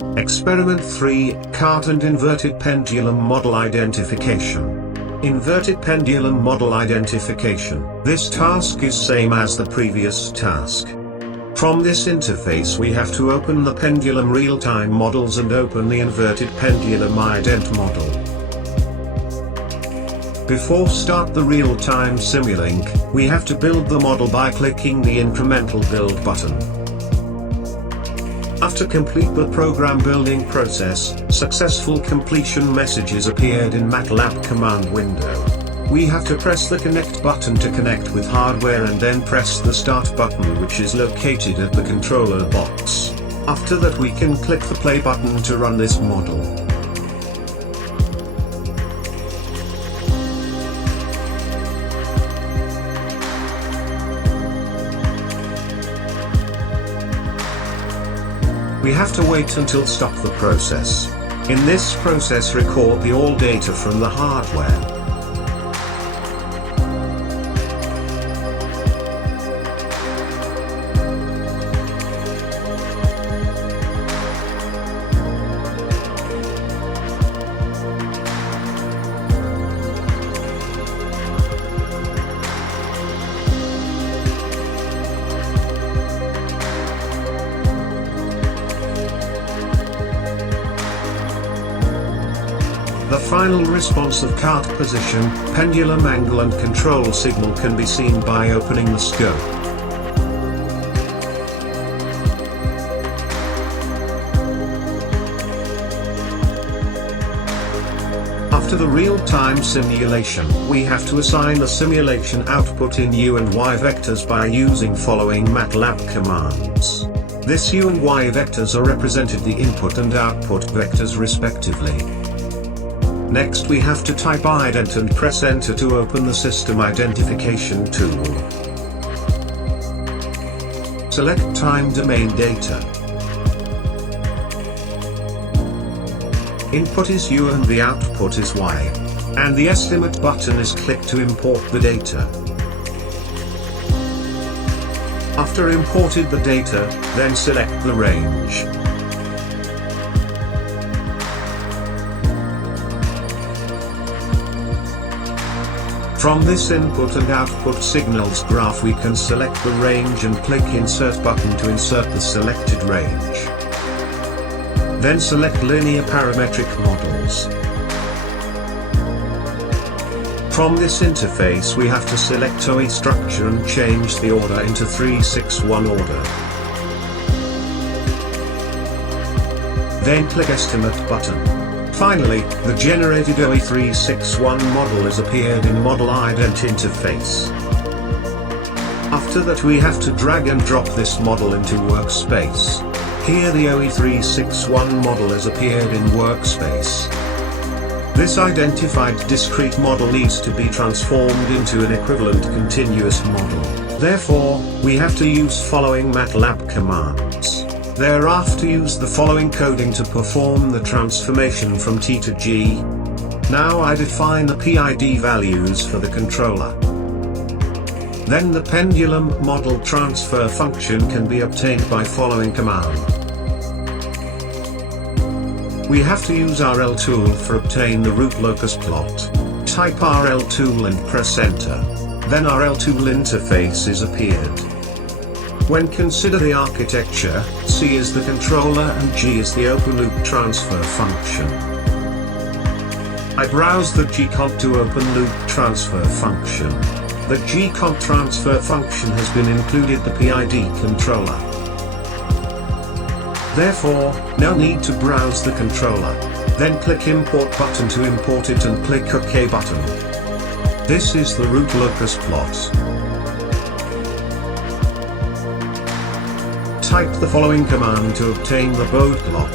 Experiment 3, Cart and Inverted Pendulum Model Identification. Inverted Pendulum Model Identification. This task is same as the previous task. From this interface we have to open the pendulum real-time models and open the inverted pendulum ident model. Before start the real-time Simulink, we have to build the model by clicking the incremental build button. After complete the program building process, successful completion messages appeared in MATLAB command window. We have to press the connect button to connect with hardware and then press the start button which is located at the controller box. After that we can click the play button to run this model. We have to wait until stop the process. In this process record the all data from the hardware. The final response of cart position, pendulum angle and control signal can be seen by opening the scope. After the real-time simulation, we have to assign the simulation output in U and Y vectors by using following MATLAB commands. This U and Y vectors are represented the input and output vectors respectively. Next we have to type ident and press enter to open the system identification tool. Select time domain data. Input is U and the output is Y. And the estimate button is clicked to import the data. After imported the data, then select the range. From this input and output signals graph we can select the range and click insert button to insert the selected range. Then select linear parametric models. From this interface we have to select OE structure and change the order into 361 order. Then click estimate button. Finally, the generated OE361 model is appeared in Model Ident interface. After that we have to drag and drop this model into workspace. Here the OE361 model is appeared in workspace. This identified discrete model needs to be transformed into an equivalent continuous model. Therefore, we have to use following MATLAB commands. Thereafter use the following coding to perform the transformation from T to G. Now I define the PID values for the controller. Then the pendulum model transfer function can be obtained by following command. We have to use RL tool for obtain the root locus plot. Type RL tool and press enter. Then RL tool interface is appeared. When consider the architecture, C is the controller and G is the open loop transfer function. I browse the G-comp to open loop transfer function. The G-comp transfer function has been included the PID controller. Therefore, no need to browse the controller. Then click import button to import it and click OK button. This is the root locus plot. Type the following command to obtain the bode plot.